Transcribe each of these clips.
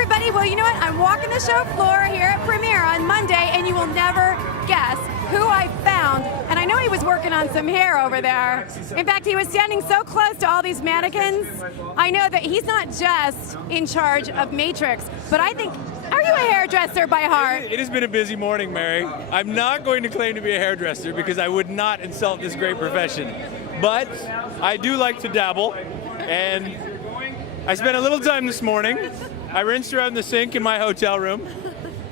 everybody. Well, you know what? I'm walking the show floor here at Premiere on Monday, and you will never guess who I found. And I know he was working on some hair over there. In fact, he was standing so close to all these mannequins. I know that he's not just in charge of Matrix, but I think, are you a hairdresser by heart? It has been a busy morning, Mary. I'm not going to claim to be a hairdresser because I would not insult this great profession. But I do like to dabble, and I spent a little time this morning. I rinsed around the sink in my hotel room,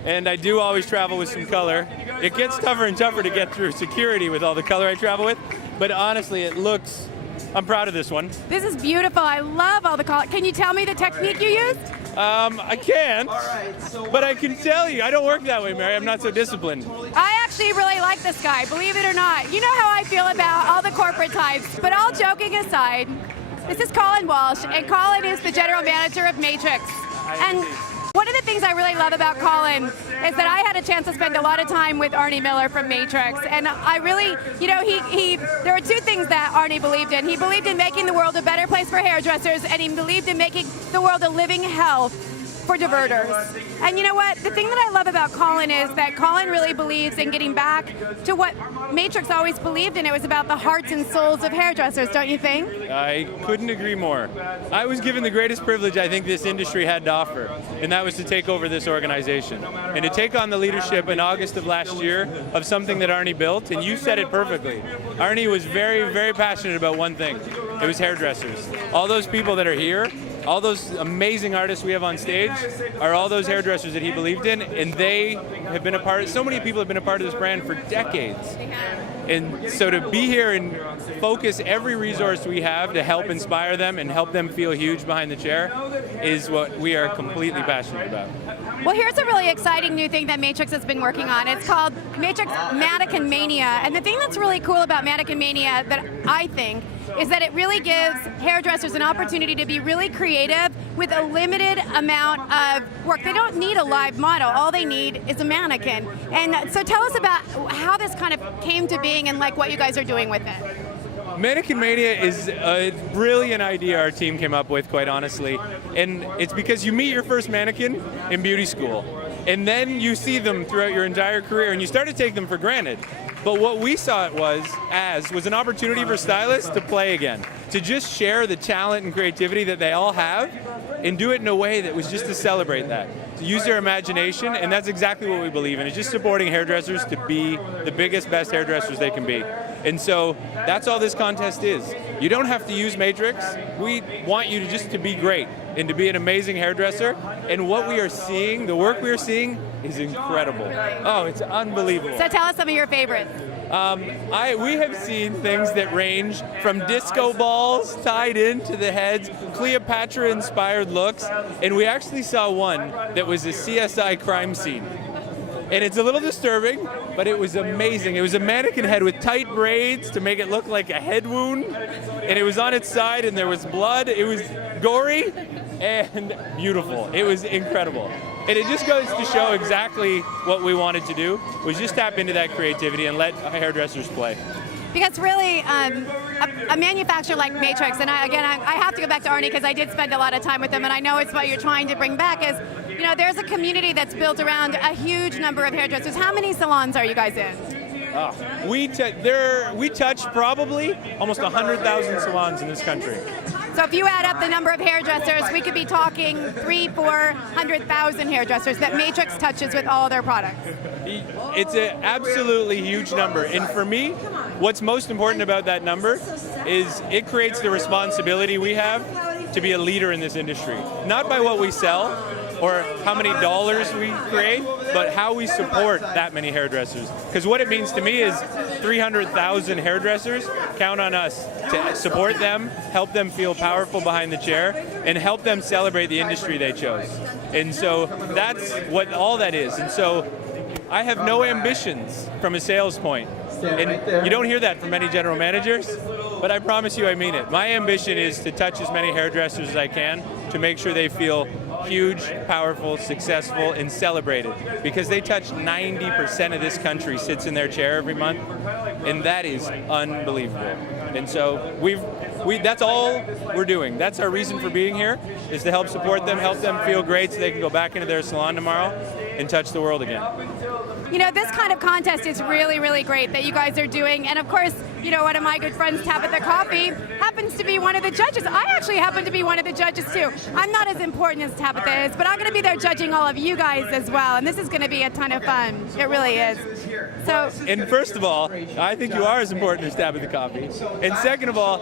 and I do always travel with some color. It gets tougher and tougher to get through security with all the color I travel with, but honestly, it looks, I'm proud of this one. This is beautiful. I love all the color. Can you tell me the technique you used? I can't, but I can tell you, I don't work that way, Mary. I'm not so disciplined. I actually really like this guy, believe it or not. You know how I feel about all the corporate types, but all joking aside, this is Colin Walsh, and Colin is the general manager of Matrix. And one of the things I really love about Colin is that I had a chance to spend a lot of time with Arnie Miller from Matrix, and I really, you know, there were two things that Arnie believed in. He believed in making the world a better place for hairdressers, and he believed in making the world a living hell for diverters. And you know what? The thing that I love about Colin is that Colin really believes in getting back to what Matrix always believed in. It was about the hearts and souls of hairdressers, don't you think? I couldn't agree more. I was given the greatest privilege I think this industry had to offer, and that was to take over this organization and to take on the leadership in August of last year of something that Arnie built, and you said it perfectly. Arnie was very, very passionate about one thing. It was hairdressers. All those people that are here, all those amazing artists we have on stage are all those hairdressers that he believed in, and they have been a part, so many people have been a part of this brand for decades. And so to be here and focus every resource we have to help inspire them and help them feel huge behind the chair is what we are completely passionate about. Well, here's a really exciting new thing that Matrix has been working on. It's called Matrix Mannequin Mania. And the thing that's really cool about Mannequin Mania that I think is that it really gives hairdressers an opportunity to be really creative with a limited amount of work. They don't need a live model. All they need is a mannequin. And so tell us about how this kind of came to being and like what you guys are doing with it. Mannequin Mania is a brilliant idea our team came up with, quite honestly. And it's because you meet your first mannequin in beauty school, and then you see them throughout your entire career, and you start to take them for granted. But what we saw it was an opportunity for stylists to play again, to just share the talent and creativity that they all have, and do it in a way that was just to celebrate that, to use their imagination, and that's exactly what we believe in. It's just supporting hairdressers to be the biggest, best hairdressers they can be. And so that's all this contest is. You don't have to use Matrix. We want you to just to be great and to be an amazing hairdresser. And what we are seeing, the work we are seeing, is incredible. Oh, it's unbelievable. So tell us some of your favorites. We have seen things that range from disco balls tied into the heads, Cleopatra-inspired looks, and we actually saw one that was a CSI crime scene. And it's a little disturbing, but it was amazing. It was a mannequin head with tight braids to make it look like a head wound, and it was on its side, and there was blood. It was gory and beautiful. It was incredible. And it just goes to show exactly what we wanted to do, was just tap into that creativity and let hairdressers play. Because really, a manufacturer like Matrix, and I have to go back to Arnie because I did spend a lot of time with them, and I know it's what you're trying to bring back is, you know, there's a community that's built around a huge number of hairdressers. How many salons are you guys in? We touch probably almost 100,000 salons in this country. So if you add up the number of hairdressers, we could be talking 300,000-400,000 hairdressers that Matrix touches with all their products. It's an absolutely huge number. And for me, what's most important about that number is it creates the responsibility we have to be a leader in this industry. Not by what we sell or how many dollars we create, but how we support that many hairdressers. Because what it means to me is 300,000 hairdressers count on us to support them, help them feel powerful behind the chair, and help them celebrate the industry they chose. And so that's what all that is. And so I have no ambitions from a sales point. And you don't hear that from many general managers, but I promise you I mean it. My ambition is to touch as many hairdressers as I can to make sure they feel huge, powerful, successful, and celebrated, because they touch 90% of this country sits in their chair every month, and that is unbelievable. And so that's all we're doing. That's our reason for being here, is to help support them, help them feel great so they can go back into their salon tomorrow and touch the world again. You know, this kind of contest is really, really great that you guys are doing. And of course, you know, one of my good friends, Tabitha Coffey, happens to be one of the judges. I actually happen to be one of the judges too. I'm not as important as Tabitha is, but I'm going to be there judging all of you guys as well. And this is going to be a ton of fun. It really is. So, and first of all, I think you are as important as Tabitha Coffey. And second of all,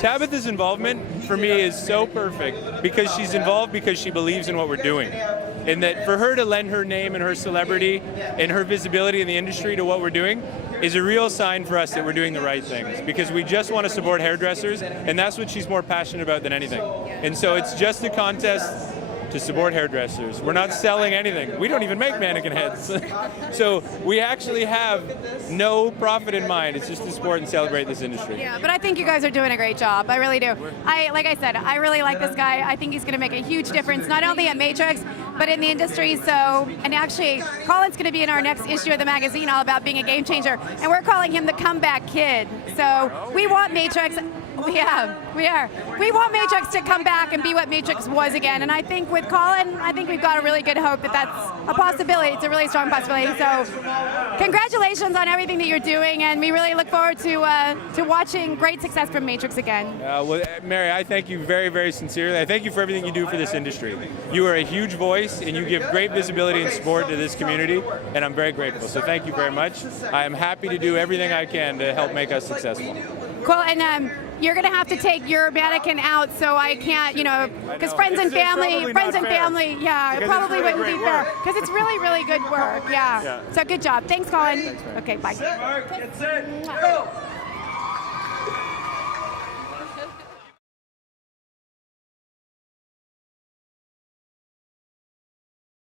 Tabitha's involvement for me is so perfect because she's involved because she believes in what we're doing. And that for her to lend her name and her celebrity and her visibility in the industry to what we're doing is a real sign for us that we're doing the right things, because we just want to support hairdressers, and that's what she's more passionate about than anything. And so it's just a contest to support hairdressers. We're not selling anything. We don't even make mannequin heads. So we actually have no profit in mind. It's just to support and celebrate this industry. yeah, but I think you guys are doing a great job. I really do. Like I said, I really like this guy. I think he's going to make a huge difference, not only at Matrix, but in the industry. So, and actually, Colin's going to be in our next issue of the magazine all about being a game changer, and we're calling him the comeback kid. So we want Matrix. Yeah, we are. We want Matrix to come back and be what Matrix was again. And I think with Colin, I think we've got a really good hope that that's a possibility. It's a really strong possibility. So congratulations on everything that you're doing, and we really look forward to watching great success from Matrix again. Well, Mary, I thank you very, very sincerely. I thank you for everything you do for this industry. You are a huge voice, and you give great visibility and support to this community, and I'm very grateful. So thank you very much. I am happy to do everything I can to help make us successful. Cool, and you're going to have to take your mannequin out, so I can't, you know, because friends and family, yeah, it probably wouldn't be fair, because it's really, really good work, yeah. So good job. Thanks, Colin. Okay, bye. Set, mark, get set, go!